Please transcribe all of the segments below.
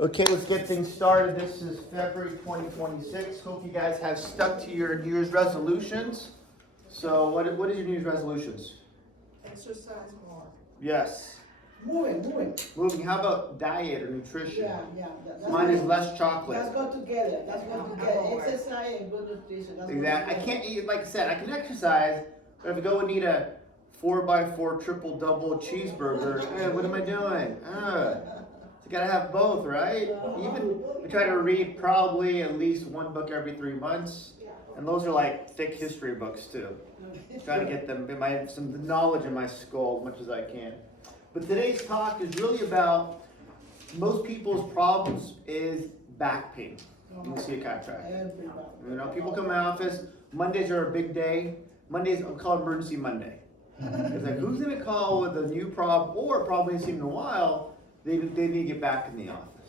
Okay, let's get things started. This is February 2026. Hope you guys have stuck to your New Year's resolutions. So what is your New Year's resolutions? Exercise more. Yes. Moving. Moving. How about diet or nutrition? Yeah. Mine is less chocolate. Let's go together. Exercise and good nutrition. Exactly. I can't eat, like I said, I can exercise, but if I go and eat a 4x4 triple double cheeseburger, what am I doing? You gotta have both, right? Even we try to read probably at least one book every 3 months, and those are like thick history books too. Trying to get them some knowledge in my skull as much as I can. But today's talk is really about most people's problems is back pain. You can see a chiropractor. You know, people come to my office. Mondays are a big day. Mondays I'll call emergency Monday. It's like, who's gonna call with a new problem or a problem they've seen in a while? They need to get back in the office.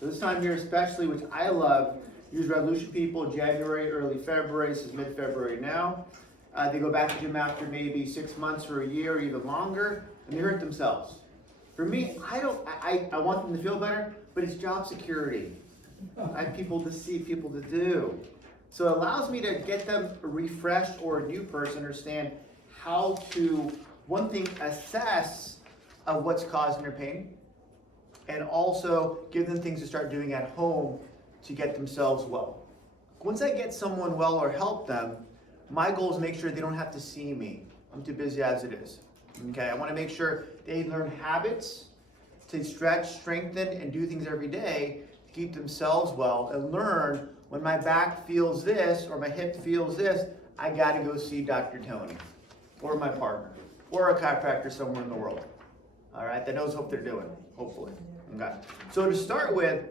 So this time here especially, which I love, use resolution people, January, early February, this is mid-February now. They go back to gym after maybe 6 months or a year or even longer, and they hurt themselves. For me, I want them to feel better, but it's job security. I have people to see, people to do. So it allows me to get them refreshed or a new person, understand how to, one thing, assess of what's causing their pain, and also give them things to start doing at home to get themselves well. Once I get someone well or help them, my goal is to make sure they don't have to see me. I'm too busy as it is. Okay, I want to make sure they learn habits to stretch, strengthen, and do things every day to keep themselves well, and learn when my back feels this or my hip feels this, I got to go see Dr. Tony or my partner or a chiropractor somewhere in the world. All right, that knows what they're doing, hopefully. Okay. So to start with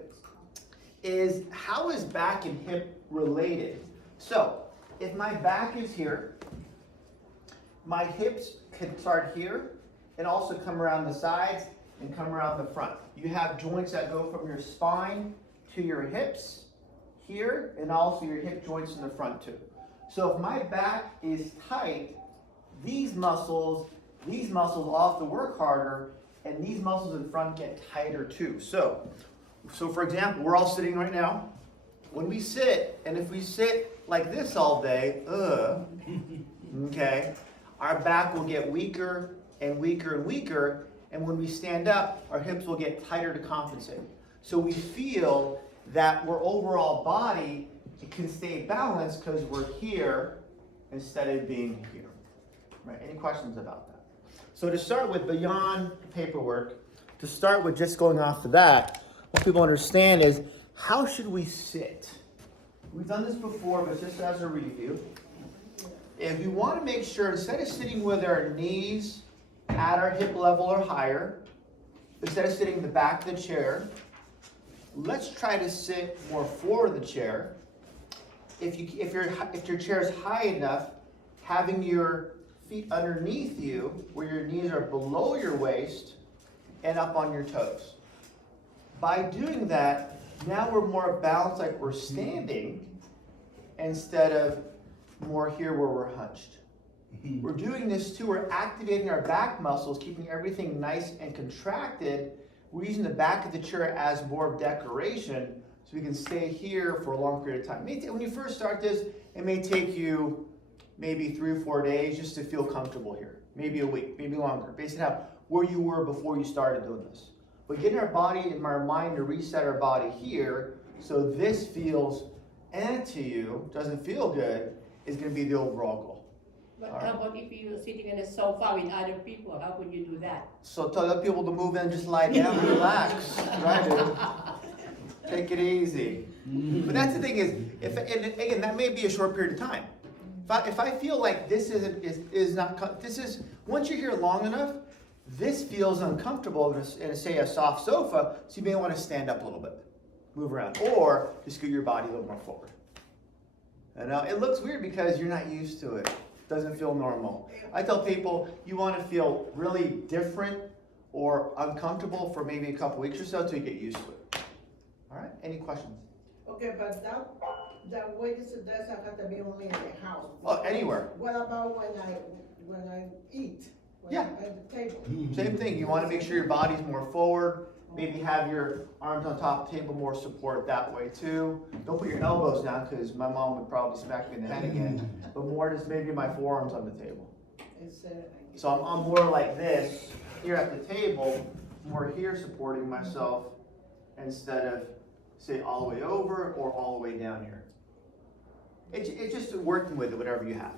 is, how is back and hip related? So if my back is here, my hips can start here and also come around the sides and come around the front. You have joints that go from your spine to your hips here, and also your hip joints in the front too. So if my back is tight, these muscles all have to work harder, and these muscles in front get tighter too. So for example, we're all sitting right now. When we sit, and if we sit like this all day, okay, our back will get weaker and weaker and weaker, and when we stand up, our hips will get tighter to compensate. So we feel that our overall body can stay balanced because we're here instead of being here. Right? Any questions about that? So to start with, beyond paperwork, to start with just going off of that, what people understand is, how should we sit? We've done this before, but just as a review, if we want to make sure, instead of sitting with our knees at our hip level or higher, instead of sitting in the back of the chair, let's try to sit more forward of the chair. If your chair is high enough, having your feet underneath you, where your knees are below your waist and up on your toes. By doing that, now we're more balanced like we're standing instead of more here where we're hunched. We're doing this too, we're activating our back muscles, keeping everything nice and contracted. We're using the back of the chair as more of decoration so we can stay here for a long period of time. When you first start this, it may take you maybe 3 or 4 days just to feel comfortable here. Maybe a week, maybe longer, based on where you were before you started doing this. But getting our body and our mind to reset our body here, so this feels to you, doesn't feel good, is going to be the overall goal. But how about if you're sitting on a sofa with other people? How could you do that? So tell other people to move in, just lie down and relax. Right, dude? Take it easy. But that's the thing is, and again, that may be a short period of time. If I feel like this is not, once you're here long enough, this feels uncomfortable in, say, a soft sofa, so you may want to stand up a little bit, move around, or just scoot your body a little more forward. And it looks weird because you're not used to it. It doesn't feel normal. I tell people, you want to feel really different or uncomfortable for maybe a couple weeks or so until you get used to it. All right, any questions? Okay, but that way you suggest I have to be only in the house. Oh, anywhere. What about when I eat? When Yeah. I'm at the table. Same thing. You want to make sure your body's more forward Maybe have your arms on top of the table, more support that way too. Don't put your elbows down because my mom would probably smack me in the head again. But more just maybe my forearms on the table. So I'm more like this here at the table, more here supporting myself instead of say all the way over or all the way down here. It's just working with it, whatever you have.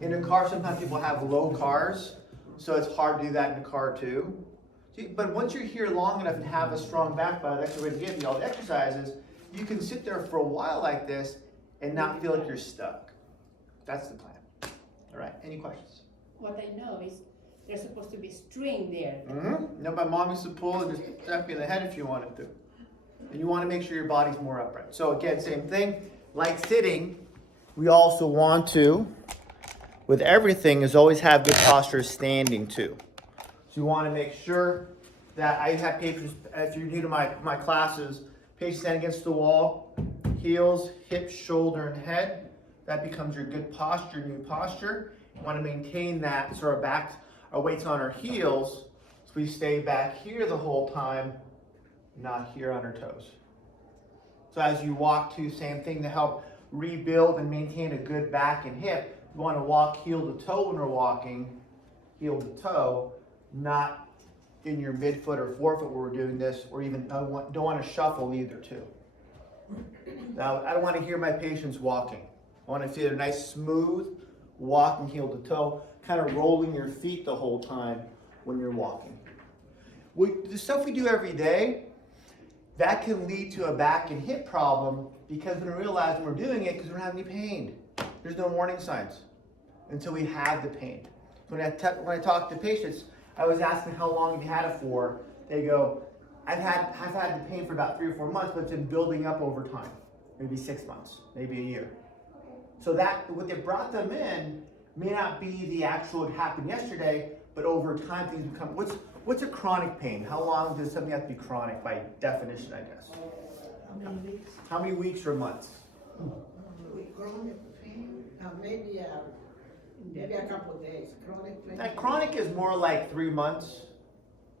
In a car, sometimes people have low cars, so it's hard to do that in a car too. But once you're here long enough and have a strong back body, that's the way to give you all the exercises, you can sit there for a while like this and not feel like you're stuck. That's the plan. All right, any questions? What I know is there's supposed to be string there. Mm-hmm. No, my mom used to pull and just tap you in the head if you wanted to. And you want to make sure your body's more upright. So again, same thing, like sitting, we also want to, with everything, is always have good posture standing too. So you want to make sure that I have patients, if you're new to my classes, patients stand against the wall, heels, hips, shoulder, and head. That becomes your good posture, new posture. You want to maintain that so our weight's on our heels, so we stay back here the whole time, not here on our toes. So as you walk too, same thing to help rebuild and maintain a good back and hip. You want to walk heel to toe when we're walking, heel to toe, not in your midfoot or forefoot where we're doing this, or even don't want to shuffle either too. Now, I don't want to hear my patients walking. I want to see a nice smooth walking heel to toe, kind of rolling your feet the whole time when you're walking. The stuff we do every day, that can lead to a back and hip problem because we don't realize when we're doing it because we don't have any pain. There's no warning signs until we have the pain. When I talk to patients, I always ask them how long have you had it for. They go, I've had the pain for about 3 or 4 months, but it's been building up over time. Maybe 6 months, maybe a year. So that what they brought them in may not be the actual it happened yesterday, but over time things become. What's a chronic pain? How long does something have to be chronic by definition, I guess? How many weeks or months? Chronic pain, maybe a couple of days. Chronic pain. That chronic is more like 3 months.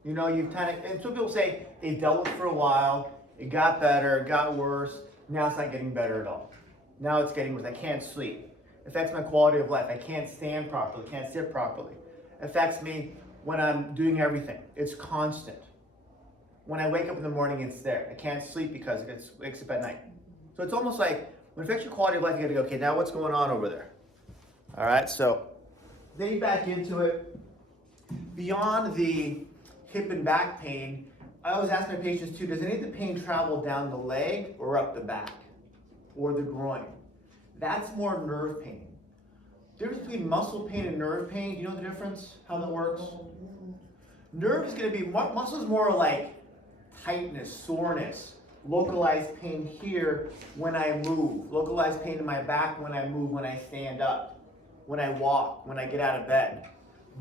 You know, you've kind of, and some people say they dealt with it for a while, it got better, it got worse, now it's not getting better at all. Now it's getting worse. I can't sleep. Affects my quality of life. I can't stand properly, can't sit properly. Affects me when I'm doing everything. It's constant. When I wake up in the morning, it's there. I can't sleep because it wakes up at night. So it's almost like when it affects your quality of life, you gotta go, okay, now what's going on over there? All right, so getting back into it, beyond the hip and back pain, I always ask my patients too, does any of the pain travel down the leg or up the back or the groin? That's more nerve pain. The difference between muscle pain and nerve pain, do you know the difference, how that works? Nerve is going to be, muscle is more like tightness, soreness, localized pain here when I move, localized pain in my back when I move, when I stand up, when I walk, when I get out of bed.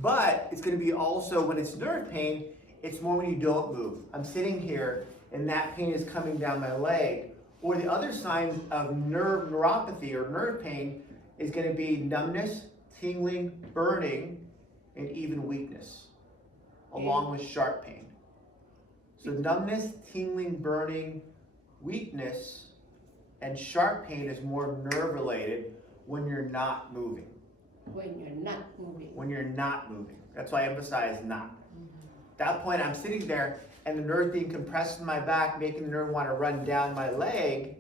But it's going to be also, when it's nerve pain, it's more when you don't move. I'm sitting here and that pain is coming down my leg. Or the other signs of neuropathy or nerve pain is going to be numbness, tingling, burning, and even weakness, along with sharp pain. So numbness, tingling, burning, weakness, and sharp pain is more nerve related when you're not moving. When you're not moving. When you're not moving. That's why I emphasize not. At that point, I'm sitting there and the nerve being compressed in my back, making the nerve want to run down my leg,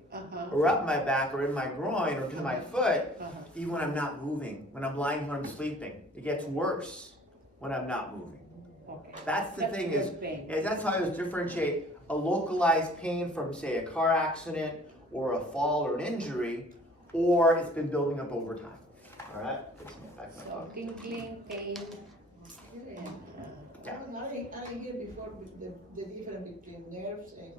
or up my back, or in my groin, or to my foot, even when I'm not moving, when I'm lying, when I'm sleeping. It gets worse when I'm not moving. Okay. That's the thing is that's how I always differentiate a localized pain from, say, a car accident, or a fall, or an injury, or it's been building up over time. All right? So tingling, pain, and I didn't hear before the difference between nerves and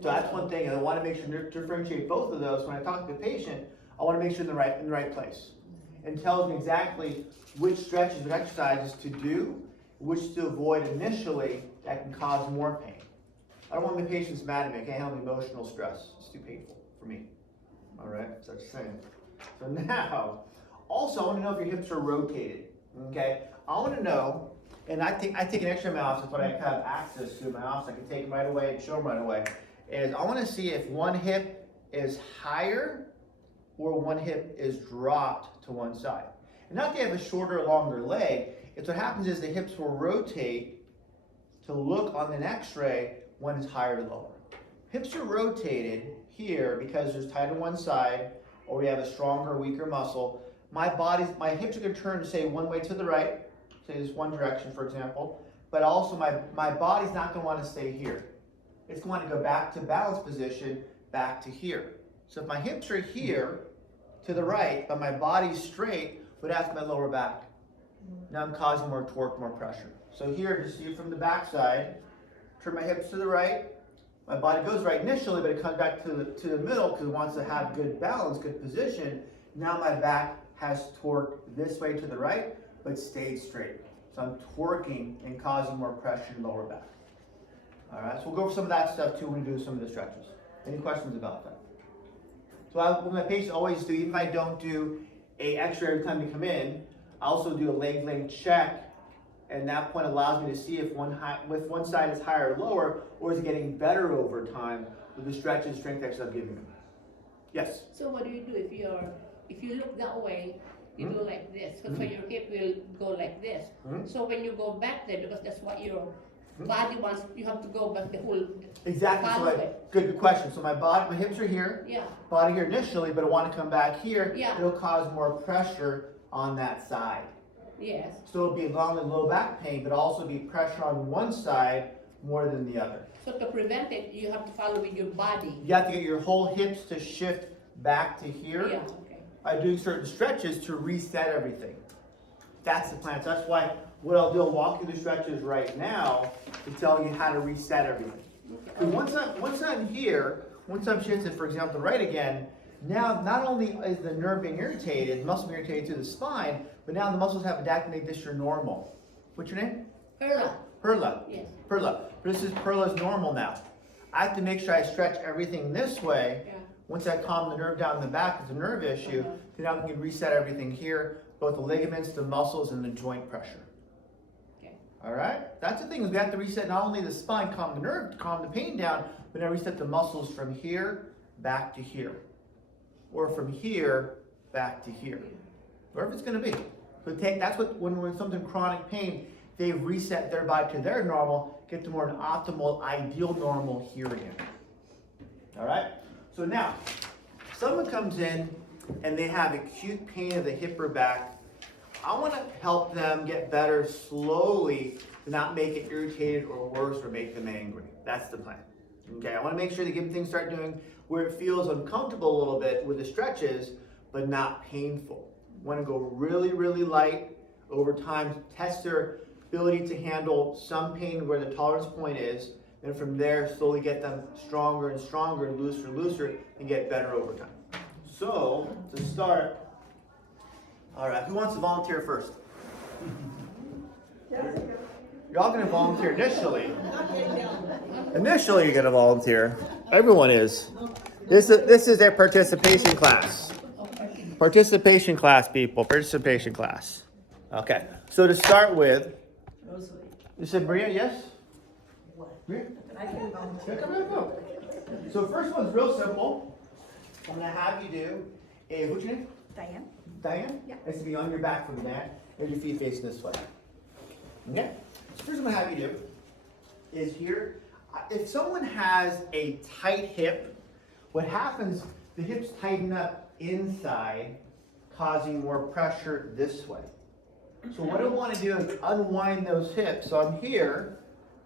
So that's one thing, and I want to make sure to differentiate both of those. When I talk to the patient, I want to make sure in the right place, and tells me exactly which stretches and exercises to do, which to avoid initially that can cause more pain. I don't want my patients mad at me. I can't handle emotional stress. It's too painful for me. All right, so I'm saying. So now, also I want to know if your hips are rotated. Okay, I want to know and I take an X-ray in my office, but I have access to in my office. I can take them right away and show them right away. Is I want to see if one hip is higher or one hip is dropped to one side. And not that they have a shorter or longer leg. It's what happens is the hips will rotate to look on an X-ray when it's higher or lower. Hips are rotated here because there's tight on one side, or we have a stronger or weaker muscle. My hips are going to turn, say, one way to the right, say this one direction, for example, but also my body's not going to want to stay here. It's going to go back to balance position, back to here. So if my hips are here to the right, but my body's straight, but that's my lower back. Now I'm causing more torque, more pressure. So here, just see it from the back side, turn my hips to the right. My body goes right initially, but it comes back to the middle because it wants to have good balance, good position. Now my back has torque this way to the right, but stayed straight. So I'm torquing and causing more pressure in the lower back. All right, so we'll go over some of that stuff too when we do some of the stretches. Any questions about that? So what my patients always do, even if I don't do a X-ray every time they come in, I also do a leg length check. And that point allows me to see if one side is higher or lower, or is it getting better over time with the stretch and strength exercise I'm giving them. Yes? So what do you do if you look that way, you go like this, so your hip will go like this. So when you go back there, because that's what your body wants, you have to go back the whole Exactly. So good question. So my hips are here, body here initially, but I want to come back here. It'll cause more pressure on that side. Yes. So it'll be not only low back pain, but also be pressure on one side more than the other. So to prevent it, you have to follow with your body. You have to get your whole hips to shift back to here. Yeah, okay. By doing certain stretches to reset everything. That's the plan. So that's why what I'll do, I'll walk through the stretches right now to tell you how to reset everything. Okay. Once I'm here, once I'm shifted, for example, right again, now not only is the nerve being irritated, muscle being irritated through the spine, but now the muscles have adapted to make this your normal. What's your name? Perla. Perla. Yes. Perla. Perla's normal now. I have to make sure I stretch everything this way. Yeah. Once I calm the nerve down in the back, it's a nerve issue, then now we can reset everything here, both the ligaments, the muscles, and the joint pressure. Okay. All right? That's the thing, is we have to reset not only the spine, calm the nerve, calm the pain down, but now reset the muscles from here back to here. Or from here back to here. Wherever it's going to be. So that's what, when we're in something chronic pain, they reset their body to their normal, get to more an optimal, ideal normal here again. All right? So now, someone comes in and they have acute pain of the hip or back. I want to help them get better slowly to not make it irritated or worse or make them angry. That's the plan. Okay, I want to make sure they give them things start doing where it feels uncomfortable a little bit with the stretches, but not painful. Want to go really, really light over time, test their ability to handle some pain where the tolerance point is, and from there slowly get them stronger and stronger and looser and looser and get better over time. So to start, all right, who wants to volunteer first? You're all going to volunteer initially. Initially you're going to volunteer. Everyone is. This is their participation class. Participation class, people. Participation class. Okay. So to start with, you said Maria, yes? Maria? I can volunteer. Come on, go. So first one's real simple. I'm going to have you do a, what's your name? Diane? Diane? Yeah. It's to be on your back from the mat, and your feet facing this way. Okay? So first I'm going to have you do is here, if someone has a tight hip, what happens, the hips tighten up inside, causing more pressure this way. So what I want to do is unwind those hips. So I'm here,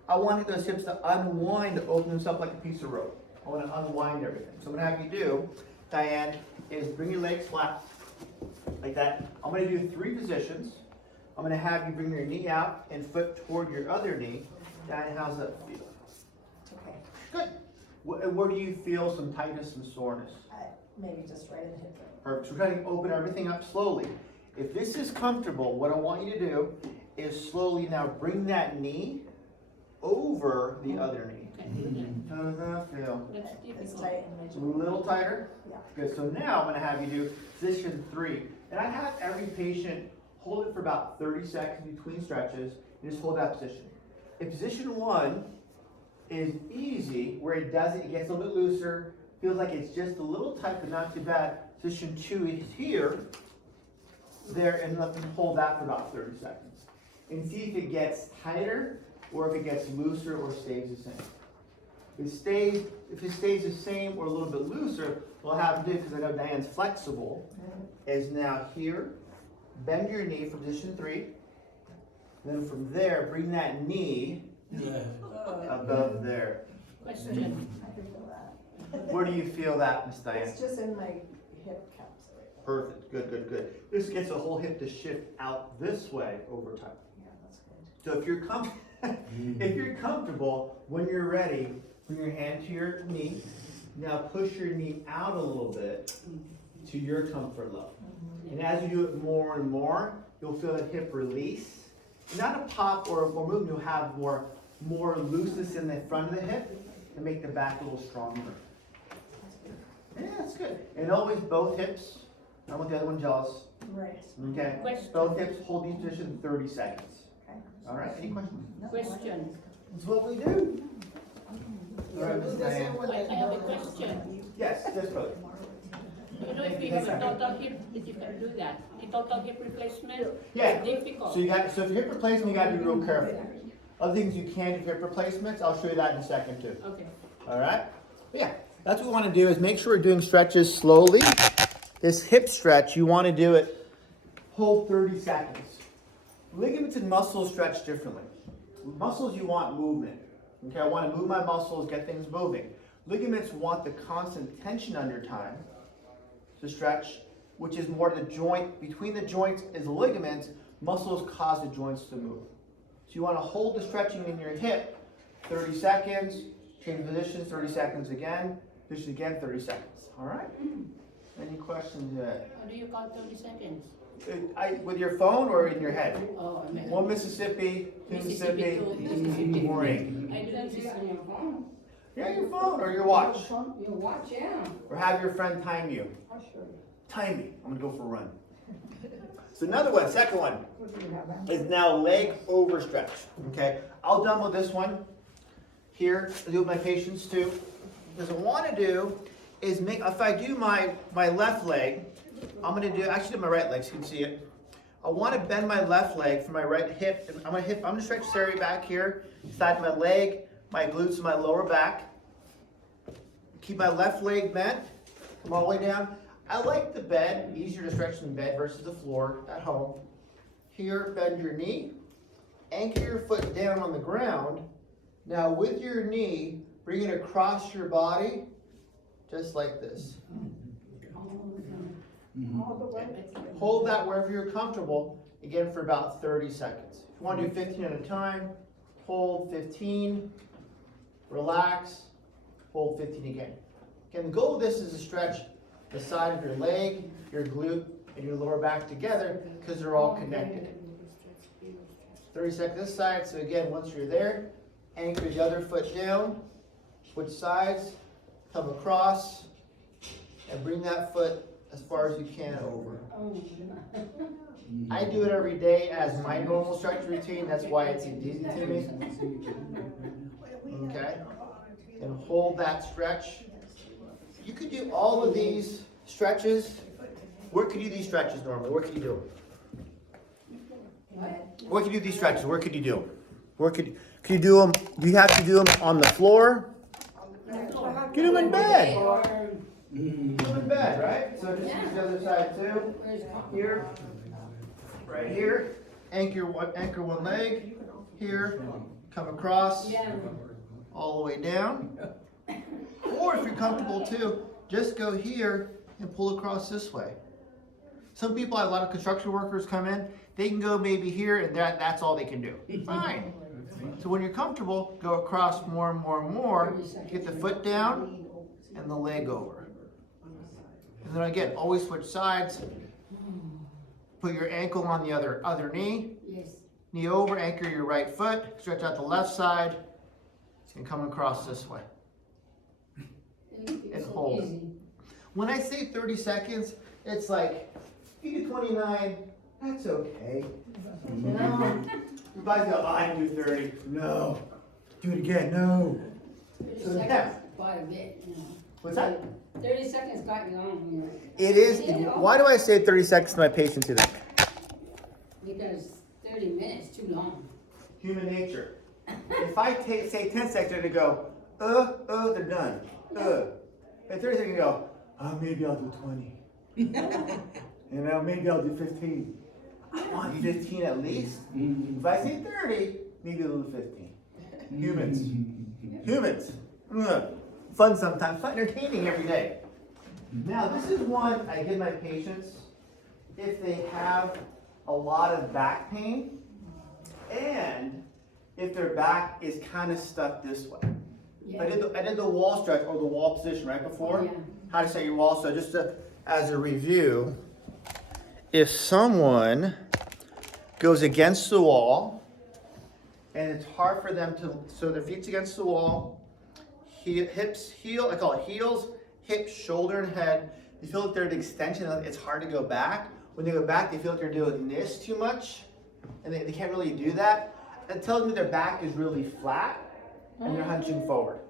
I want those hips to unwind, to open themselves like a piece of rope. I want to unwind everything. So what I'm going to have you do, Diane, is bring your legs flat, like that. I'm going to do 3 positions. I'm going to have you bring your knee out and foot toward your other knee. Diane, how's that feel? Okay. Good. Where do you feel some tightness and soreness? Maybe just right in the hip. Perfect. So we're trying to open everything up slowly. If this is comfortable, what I want you to do is slowly now bring that knee over the other knee. How does that feel? It's tight and A little tighter? Yeah. Good. So now I'm going to have you do position 3. And I have every patient hold it for about 30 seconds between stretches You just hold that position. In position 1 is easy, where it doesn't, it gets a little bit looser, feels like it's just a little tight, but not too bad. Position 2 is here, there, and let them hold that for about 30 seconds. And see if it gets tighter, or if it gets looser, or stays the same. If it stays the same or a little bit looser, what I'll have to do, because I know Diane's flexible, is now here, bend your knee for position 3. Then from there, bring that knee above there. Question. Where do you feel that, Miss Diane? It's just in my hip caps. Perfect. Good, good, good. This gets the whole hip to shift out this way over time. Yeah, that's good. So if you're if you're comfortable, when you're ready, bring your hand to your knee. Now push your knee out a little bit to your comfort level. And as you do it more and more, you'll feel that hip release. Not a pop or movement, you'll have more looseness in the front of the hip and make the back a little stronger. Yeah, that's good. And always both hips. I don't want the other one jealous. Right. Okay? Question. Both hips, hold each position 30 seconds. Okay. All right, any questions? Question. That's what we do. All right, Miss Do the same Diane. with I the- have a question. Yes, brother. You know, if you have a total hip, if you can do that, a total hip replacement, Yeah. it's difficult. So if your hip replacement, you gotta be real careful. Other things you can do for hip replacements, I'll show you that in a second too. Okay. All right? Yeah, that's what we wanna do is make sure we're doing stretches slowly. This hip stretch, you wanna do it, hold 30 seconds. Ligaments and muscles stretch differently. Muscles, you want movement. Okay, I wanna move my muscles, get things moving. Ligaments want the constant tension under time to stretch, which is more the joint. Between the joints is the ligaments. Muscles cause the joints to move. So you want to hold the stretching in your hip 30 seconds, change positions 30 seconds again, position again 30 seconds. All right? Any questions yet? How do you count 30 seconds? With your phone or in your head? Oh, I mean. One Mississippi, two Mississippi, Mississippi. morning. I do this on your phone. Yeah, your phone or your watch. Your watch, yeah. Or have your friend time you. I'll show you. Time me. I'm going to go for a run. So another one, second one, What do you have? is now leg over stretch. Okay, I'll demo this one here. I do it with my patients too. Because what I want to do is if I do my left leg, I'm going to do, actually do my right leg so you can see it. I want to bend my left leg from my right hip. And I'm going to stretch this area back here, side of my leg, my glutes, and my lower back. Keep my left leg bent, come all the way down. I like the bed, easier to stretch in bed versus the floor at home. Here, bend your knee, anchor your foot down on the ground. Now with your knee, bring it across your body, just like this. All the way. Hold that wherever you're comfortable, again for about 30 seconds. If you want to do 15 at a time, hold 15, relax, hold 15 again. Again, the goal of this is to stretch the side of your leg, your glute, and your lower back together because they're all connected. 30 seconds this side, so again, once you're there, anchor the other foot down, switch sides, come across, and bring that foot as far as you can over. I do it every day as my normal stretch routine, that's why it's easy to me. Okay? And hold that stretch. You could do all of these stretches. Where could you do these stretches normally? Where could you do them? Where could you do these stretches? Where could you do them? Where could you do them? Do you have to do them on the floor? Get them in bed. Do them in bed, right? So just use the other side too. Here, right here. Anchor one leg. Here, come across, all the way down. Or if you're comfortable too, just go here and pull across this way. Some people, a lot of construction workers come in, they can go maybe here and that's all they can do. Fine. So when you're comfortable, go across more and more and more, get the foot down and the leg over. And then again, always switch sides. Put your ankle on the other knee. Knee over, anchor your right foot, stretch out the left side, and come across this way. And hold. When I say 30 seconds, it's like, if you do 29, that's okay. You know? Your body's go, oh, I can do 30. No. Do it again. No. 30 So seconds, now- quite a bit, you know. What's that? 30 seconds quite long, you know. It is. Why do I say 30 seconds to my patients today? Because 30 minutes too long. Human nature. If I say 10 seconds, they're go, they're done. At 30 seconds, you go, maybe I'll do 20. Maybe I'll do 15. I want 15 at least. If I say 30, maybe a little 15. Humans. Fun sometimes, fun entertaining every day. Now, this is one I give my patients if they have a lot of back pain and if their back is kind of stuck this way. Yeah. I did the wall stretch or the wall position right before. Yeah. How to set your wall. So just as a review, if someone goes against the wall and it's hard for them to, so their feet's against the wall, hips, I call it heels, hips, shoulder, and head. They feel like they're an extension. It's hard to go back. When they go back, they feel like they're doing this too much, and they can't really do that. That tells me their back is really flat, and they're hunching forward.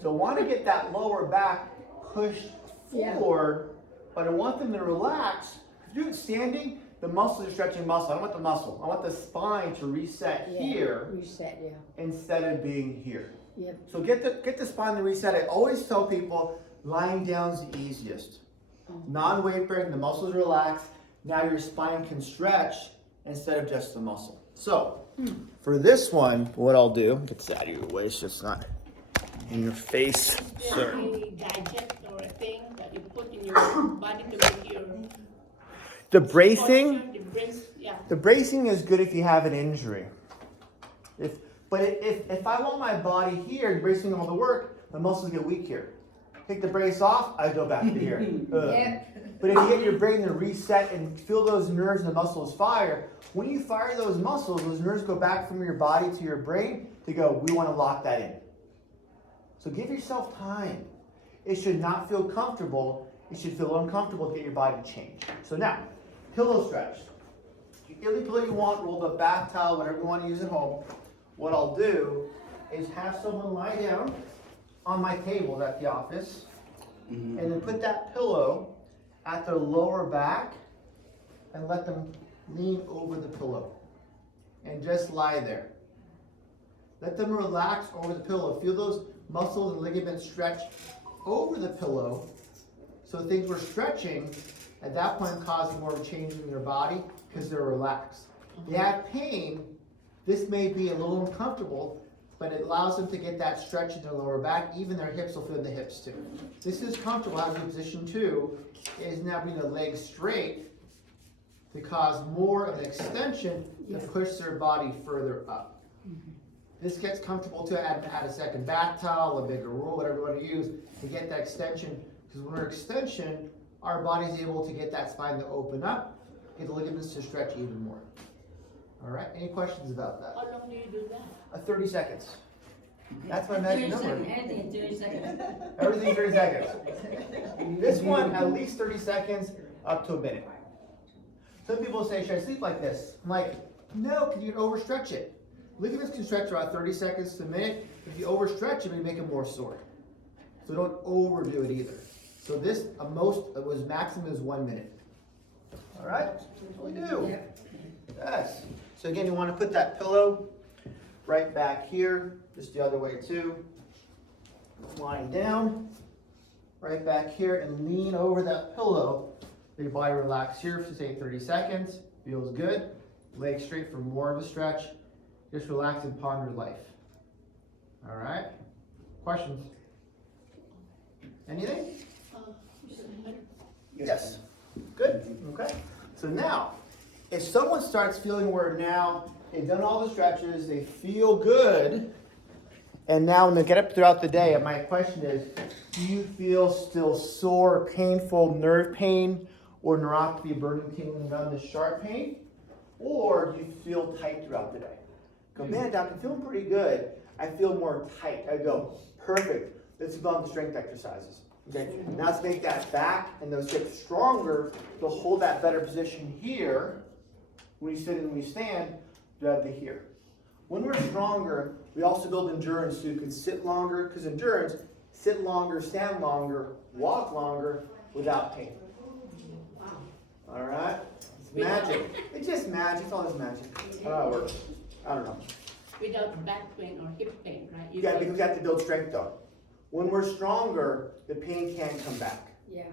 So I want to get that lower back pushed forward, but I want them to relax. If you do it standing, the muscles are stretching muscle. I don't want the muscle. I want the spine to reset here Reset, yeah. instead of being here. Yep. So get the spine to reset. I always tell people lying down is the easiest. Non-weight bearing, the muscles relax. Now your spine can stretch instead of just the muscle. So for this one, what I'll do, get this out of your way so it's not in your face. Is there any gadget or a thing that you put in your body to make your The bracing, posture, the brace, yeah. the bracing is good if you have an injury. If I want my body here, the bracing all the work, the muscles get weak here. Take the brace off, I go back to here. But if you get your brain to reset and feel those nerves and the muscles fire, when you fire those muscles, those nerves go back from your body to your brain to go, we want to lock that in. So give yourself time. It should not feel comfortable. It should feel uncomfortable to get your body to change. So now, pillow stretch. Any pillow you want, roll the bath towel, whatever you want to use at home. What I'll do is have someone lie down on my table at the office, and then put that pillow at their lower back and let them lean over the pillow and just lie there. Let them relax over the pillow. Feel those muscles and ligaments stretch over the pillow. So things were stretching at that point, causing more of a change in their body because they're relaxed. They have pain. This may be a little uncomfortable, but it allows them to get that stretch in their lower back. Even their hips will feel in the hips too. This is comfortable. How to do position 2 is now bring the legs straight to cause more of an extension to push their body further up. This gets comfortable too. Add a second bath towel, a bigger roll, whatever you want to use to get that extension. Because when we're extension, our body's able to get that spine to open up, get the ligaments to stretch even more. All right, any questions about that? How long do you do that? 30 seconds. That's my magic 30 number. seconds, anything in 30 seconds. Everything 30 seconds. This one, at least 30 seconds, up to a minute. Some people say, should I sleep like this? I'm like, no, because you can overstretch it. Ligaments can stretch about 30 seconds to a minute. If you overstretch it, you make it more sore. So don't overdo it either. So this, maximum is 1 minute. All right, that's what we do. Yes. So again, you want to put that pillow right back here, just the other way too. Lying down, right back here, and lean over that pillow. Let your body relax here for say 30 seconds. Feels good. Legs straight for more of a stretch. Just relax and ponder life. All right. Questions? Anything? Yes. Good. Okay. So now, if someone starts feeling where now they've done all the stretches, they feel good, and now when they get up throughout the day, my question is, do you feel still sore, painful nerve pain, or neuropathy, burning, tingling, numbness, sharp pain? Or do you feel tight throughout the day? Go, man, doc, I'm feeling pretty good. I feel more tight. I go, perfect. Let's move on to strength exercises. Okay, now let's make that back and those hips stronger to hold that better position here. When you sit and when you stand, to here. When we're stronger, we also build endurance so you can sit longer, because endurance, sit longer, stand longer, walk longer without pain. Wow. All right? It's magic. It's just magic. It's all this magic. I don't know how it works. I don't know. Without back pain or hip pain, right? Yeah, because you have to build strength though. When we're stronger, the pain can't come back. Yeah.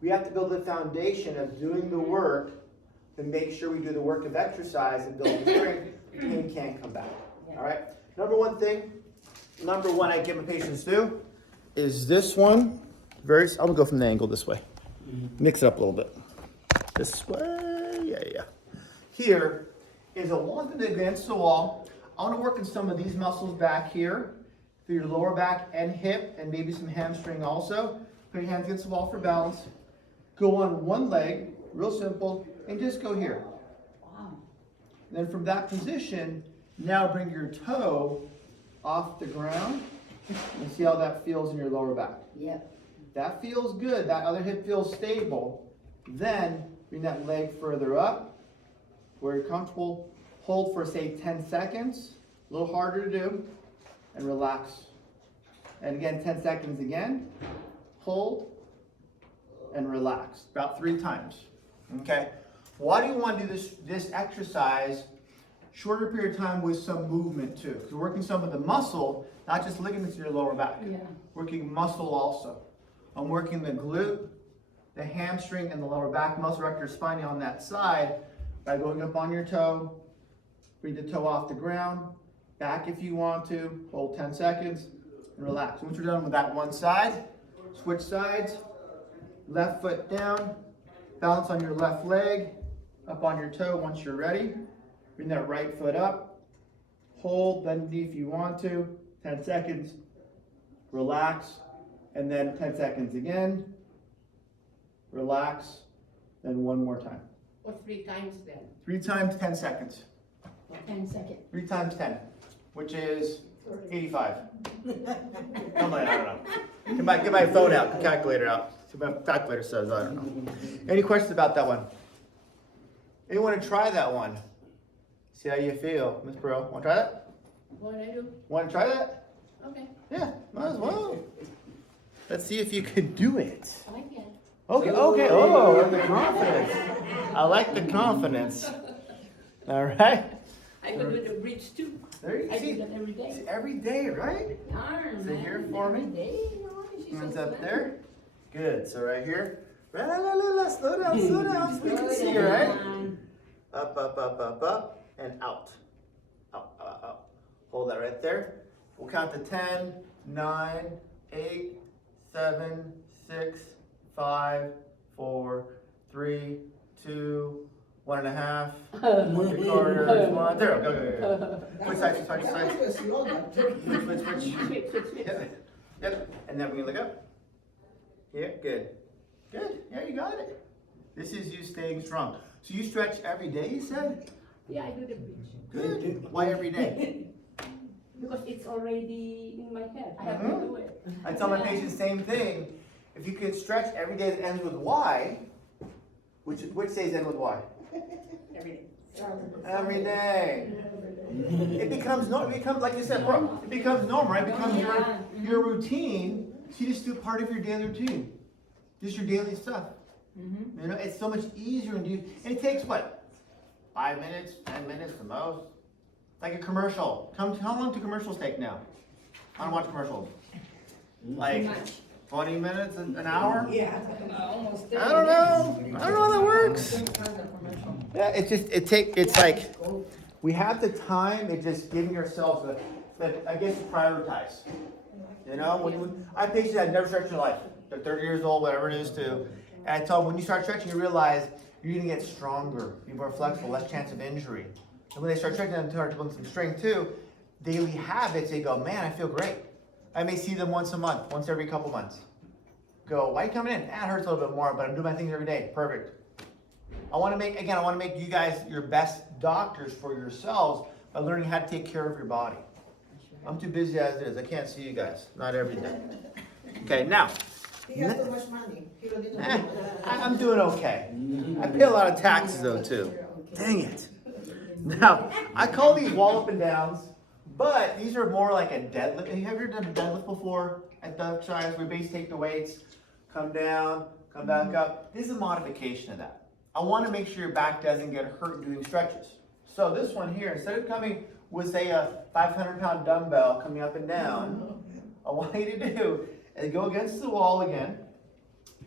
We have to build the foundation of doing the work to make sure we do the work of exercise and build the strength. The pain can't come back. Yeah. All right? Number one I get my patients do is this one. I'm gonna go from the angle this way. Mix it up a little bit. This way, yeah. Here is a long thing against the wall. I want to work in some of these muscles back here for your lower back and hip, and maybe some hamstring also. Put your hands against the wall for balance. Go on one leg, real simple, and just go here. Wow. And then from that position, now bring your toe off the ground and see how that feels in your lower back. Yep. That feels good. That other hip feels stable. Then bring that leg further up where you're comfortable. Hold for say 10 seconds. A little harder to do. And relax. And again, 10 seconds again. Hold and relax. About 3 times. Okay? Why do you want to do this exercise shorter period of time with some movement too? Because you're working some of the muscle, not just ligaments in your lower back. Yeah. Working muscle also. I'm working the glute, the hamstring, and the lower back muscle, rectus spine on that side by going up on your toe. Bring the toe off the ground. Back if you want to. Hold 10 seconds and relax. Once you're done with that one side, switch sides. Left foot down. Balance on your left leg. Up on your toe once you're ready. Bring that right foot up. Hold, bend knee if you want to. 10 seconds. Relax. And then 10 seconds again. Relax. Then one more time. Or 3 times then. 3 times 10 seconds. 10 seconds. 3 times 10, which is 85. Come on, I don't know. Get my phone out, calculator out. See what my calculator says, I don't know. Any questions about that one? Anyone want to try that one? See how you feel. Miss Pearl, want to try that? What I do? Want to try that? Okay. Yeah, might as well. Let's see if you can do it. I can. Okay, oh, the confidence. I like the confidence. All right. I can do the bridge too. There you I see. do that every day. See, every day, right? Darn, So man. here for me. Every day, you know, she's Hands so up clever. there. Good. So right here. Slow down, so you can see, right? Up, and out. Out. Hold that right there. We'll count to 10, 9, 8, 7, 6, 5, 4, 3, 2, 1.5. One corners, one. There, go. Which side? That was slow, but Switch. Switch. Yep. And then we're gonna look up. Yeah, good. Yeah, you got it. This is you staying strong. So you stretch every day, you said? Yeah, I do the bridge. Good. Why every day? Because it's already in my head. I have to do it. I tell my patients same thing. If you could stretch every day that ends with Y, which days end with Y? Every day. Every day. It becomes normal. It becomes, like you said, bro. It becomes normal, right? It becomes your routine. So you just do part of your daily routine, just your daily stuff. You know, it's so much easier to do. And it takes what? 5 minutes, 10 minutes the most. Like a commercial. How long do commercials take now? I don't watch commercials. Like 20 minutes, an hour? yeah. Almost I don't know how that works. Yeah, it's like, we have the time, it's just giving ourselves I guess, to prioritize. You know, I have patients that never stretched in their life. They're 30 years old, whatever it is, too. And I tell them, when you start stretching, you realize you're going to get stronger, be more flexible, less chance of injury. And when they start stretching and start to build some strength, too, daily habits, they go, man, I feel great. I may see them once a month, once every couple months. Go, why are you coming in? It hurts a little bit more, but I'm doing my things every day. Perfect. I want to make you guys your best doctors for yourselves by learning how to take care of your body. I'm too busy as it is. I can't see you guys. Not every day. Okay, now. He has too much money. He don't need no money. I'm doing okay. I pay a lot of taxes though too. Dang it. Now, I call these wall up and downs, but these are more like a deadlift. Have you ever done a deadlift before at the exercise where you basically take the weights, come down, come back up? This is a modification of that. I want to make sure your back doesn't get hurt doing stretches. So this one here, instead of coming with say a 500-pound dumbbell coming up and down, I want you to do is go against the wall again.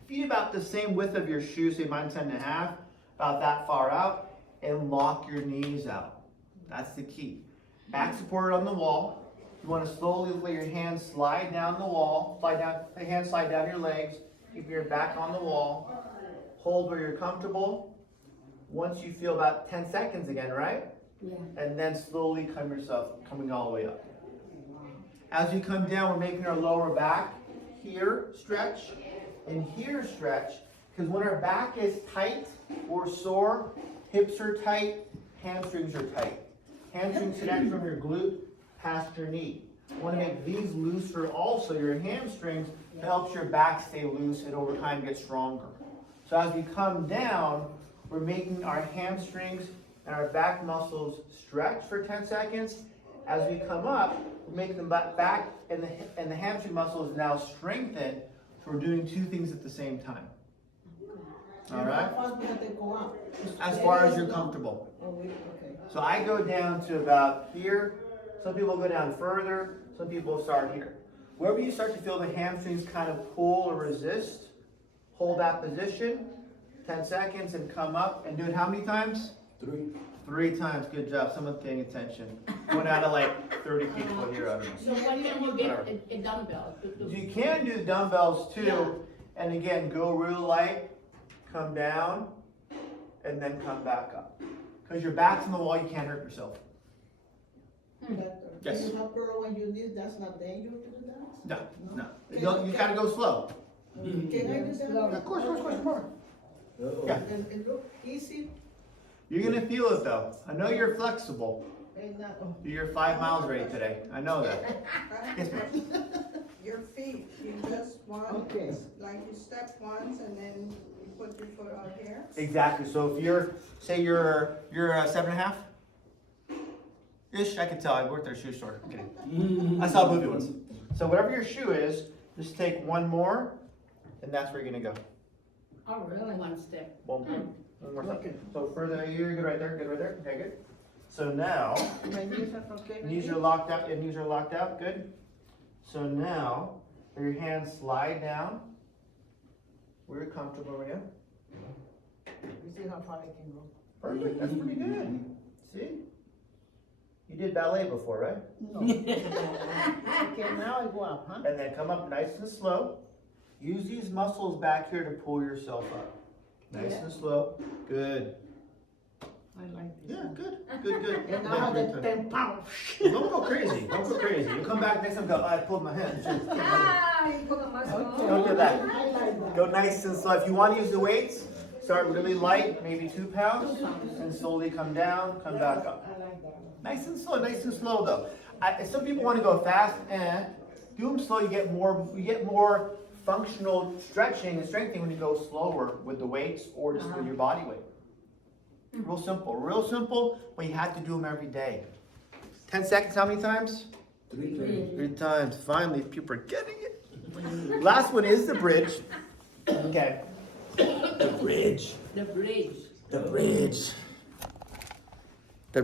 Feet about the same width of your shoes, say mine's 10.5, about that far out, and lock your knees out. That's the key. Back supported on the wall. You want to slowly let your hands slide down the wall, slide down, the hands slide down your legs, keep your back on the wall. Hold where you're comfortable. Once you feel about 10 seconds again, right? Yeah. And then slowly come yourself, coming all the way up. As we come down, we're making our lower back here stretch and here stretch, because when our back is tight or sore, hips are tight, hamstrings are tight. Hamstrings connect from your glute past your knee. You want to make these looser also, your hamstrings, to help your back stay loose and over time get stronger. So as we come down, we're making our hamstrings and our back muscles stretch for 10 seconds. As we come up, we're making the back and the hamstring muscles now strengthen. So we're doing two things at the same time. All right? How far do they go up? As far as you're comfortable. Okay. So I go down to about here. Some people go down further. Some people start here. Wherever you start to feel the hamstrings kind of pull or resist, hold that position, 10 seconds, and come up and do it how many times? 3 times. Good job. Someone's paying attention. One out of like 30 people here. I don't know. So when can you get a dumbbell? You can do dumbbells too. Yeah. And again, go real light, come down, and then come back up. Because your back's on the wall, you can't hurt yourself. But Yes. can you help her when you need, that's not dangerous to do that? No. You gotta go slow. Can I do that? Of course. Yeah. And it look easy You're gonna feel it though. I know you're flexible. and not, You're 5 miles ready today. I know that. Yes, ma'am. Your feet, you just want, Okay. like you step once and then you put your foot out here. Exactly. So if you're, say you're 7.5 ish, I can tell. I worked at a shoe store. I'm kidding. I saw movie ones. So whatever your shoe is, just take one more, and that's where you're gonna go. Oh, really? One step. One more second. So further, you're good right there. Good right there. Okay, good. So now, my knees are okay. knees are locked out. Your knees are locked out. Good. So now, let your hands slide down. Where you're comfortable again. You see how far I can go? Perfect. That's pretty good. See? You did ballet before, right? No. Okay, now I go up, huh? And then come up nice and slow. Use these muscles back here to pull yourself up. Nice and slow. Good. I like this. Yeah, good. And now Then the three times. 10 pounds. Don't go crazy. Don't go crazy. You come back next time and go, I pulled my hand. Don't do that. I like that. Go nice and slow. If you want to use the weights, start really light, maybe 2 pounds, and slowly come down, come back up. I like that. Nice and slow though. Some people want to go fast, do them slow. You get more functional stretching and strengthening when you go slower with the weights or just with your body weight. Real simple, but you have to do them every day. 10 seconds, how many times? 3 times. Finally, people are getting it. Last one is the bridge. Okay. The bridge. The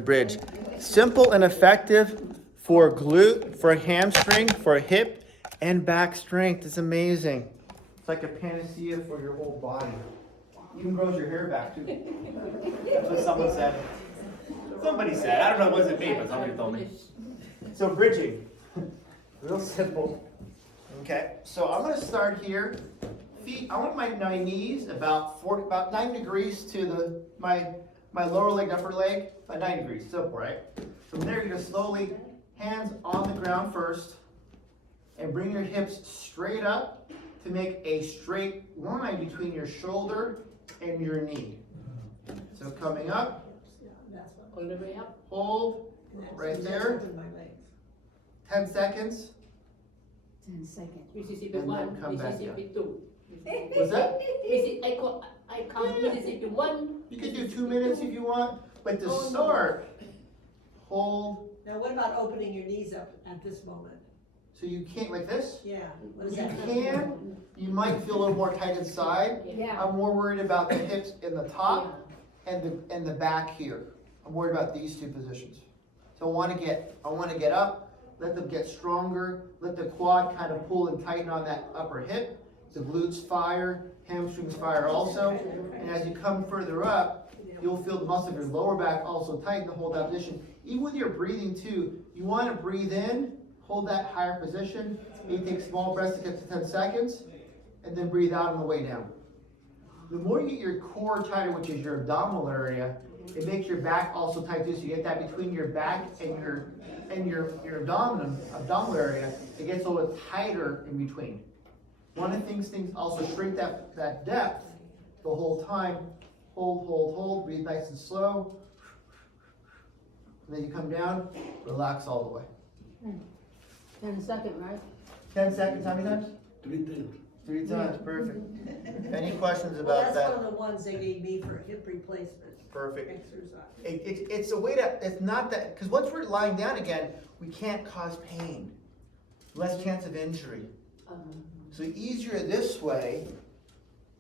bridge. Simple and effective for glute, for hamstring, for hip, and back strength. It's amazing. It's like a panacea for your whole body. Even grows your hair back too. That's what someone said. Somebody said. I don't know, it wasn't me, but somebody told me. So bridging. Real simple. Okay, so I'm gonna start here. Feet, I want my knees about 9 degrees to my lower leg, upper leg, about 9 degrees, simple, right? From there, you're gonna slowly, hands on the ground first, and bring your hips straight up to make a straight line between your shoulder and your knee. So coming up, All the way up. hold, right there, 10 seconds. 10 seconds. Mississippi And then 1, come back Mississippi 2. What's that? I count Mississippi 1. You can do 2 minutes if you want, but to start, hold. Now, what about opening your knees up at this moment? So you can't, like this? Yeah, what does You that mean? can, you might feel a little more tight inside. Yeah. I'm more worried about the hips in the top and the back here. I'm worried about these two positions. So I wanna get up, let them get stronger, let the quad kind of pull and tighten on that upper hip. The glutes fire, hamstrings fire also. And as you come further up, you'll feel the muscle of your lower back also tighten to hold that position. Even with your breathing too, you wanna breathe in, hold that higher position. Maybe take small breaths to get to 10 seconds, and then breathe out on the way down. The more you get your core tighter, which is your abdominal area, it makes your back also tight too. So you get that between your back and your abdominal area. It gets a little tighter in between. One of the things also shrink that depth the whole time. Hold, breathe nice and slow. And then you come down, relax all the way. 10 seconds, right? 10 seconds, how many times? 3 times. 3 times, perfect. Any questions Well, about that's one that? of the ones they gave me for hip replacement Perfect. exercise. It's a way to, it's not that, because once we're lying down again, we can't cause pain. Less chance of injury. So easier this way,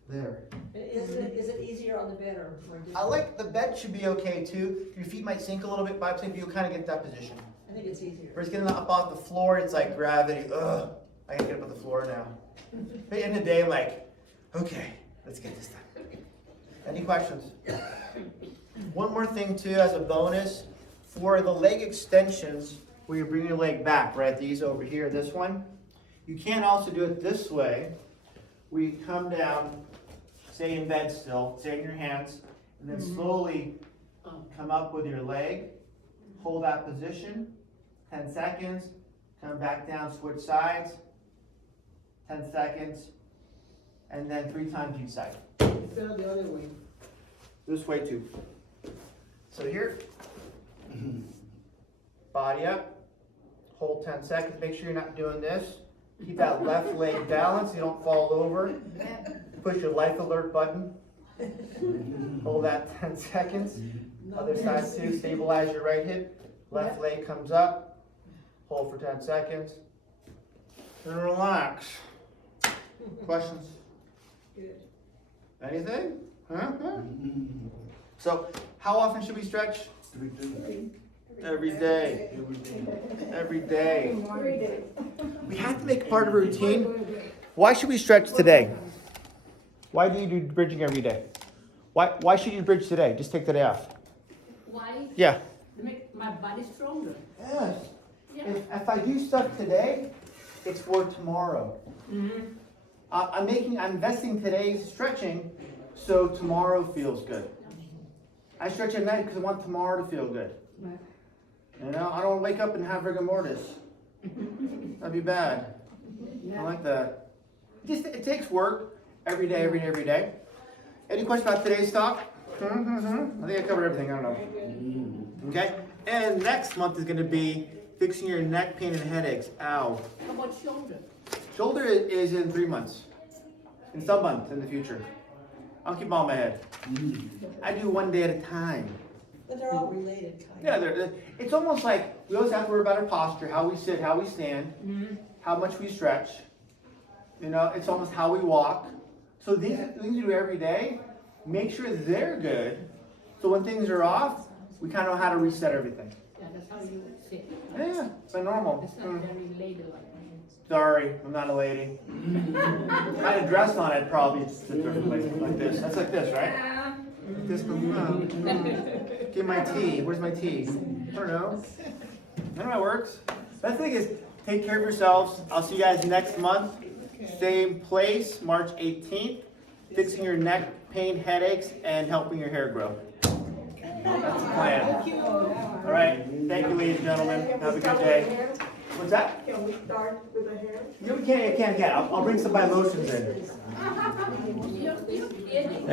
there. Is it easier on the bed or different? I like, the bed should be okay too. Your feet might sink a little bit, but you'll kind of get that position. I think it's easier. Whereas getting up off the floor, it's like gravity. Ugh, I gotta get up off the floor now. But in the day, I'm like, okay, let's get this done. Any questions? One more thing too, as a bonus, for the leg extensions, where you bring your leg back, right? These over here, this one. You can also do it this way. We come down, stay in bed still, stay in your hands, and then slowly come up with your leg. Hold that position, 10 seconds, come back down, switch sides, 10 seconds, and then 3 times each side. Instead of the other way. This way too. So here, body up, hold 10 seconds, make sure you're not doing this. Keep that left leg balanced, you don't fall over. Push your life alert button. Hold that 10 seconds. Other side too, stabilize your right hip. Left leg comes up. Hold for 10 seconds. And relax. Questions? Good. Anything? Huh? So, how often should we stretch? 3 times. Every day. Every day. Every day. We have to make part of a routine. Why should we stretch today? Why do you do bridging every day? Why should you bridge today? Just take the day off. Why? Yeah. To make my body stronger. Yes. Yeah. If I do stuff today, it's for tomorrow. I'm investing today's stretching so tomorrow feels good. I stretch at night because I want tomorrow to feel good. Right. You know, I don't want to wake up and have rigor mortis. That'd be bad. I like that. It takes work every day. Any questions about today's talk? I think I covered everything. I don't know. Okay. And next month is going to be fixing your neck pain and headaches. Ow. How about shoulder? Shoulder is in 3 months. In some months in the future. I'll keep them on my head. I do one day at a time. But they're all related, kind Yeah, of. it's almost like we always have to worry about our posture, how we sit, how we stand, how much we stretch. You know, it's almost how we walk. So these are things you do every day. Make sure they're good. So when things are off, we kind of know how to reset everything. Yeah, that's how you sit. Yeah, it's normal. It's not very ladylike. Sorry, I'm not a lady. Kind of dressed on it, probably sit like this. That's like this, right? Like this, get my tea. Where's my tea? I don't know. I don't know how it works. That thing is, take care of yourselves. I'll see you guys next month. Same place, March 18th. Fixing your neck pain, headaches, and helping your hair grow. That's the plan. All right. Thank you, ladies and gentlemen. Have a good day. What's that? Can we start with the hair? Yeah, we can. I'll bring some of my lotions in. You're kidding.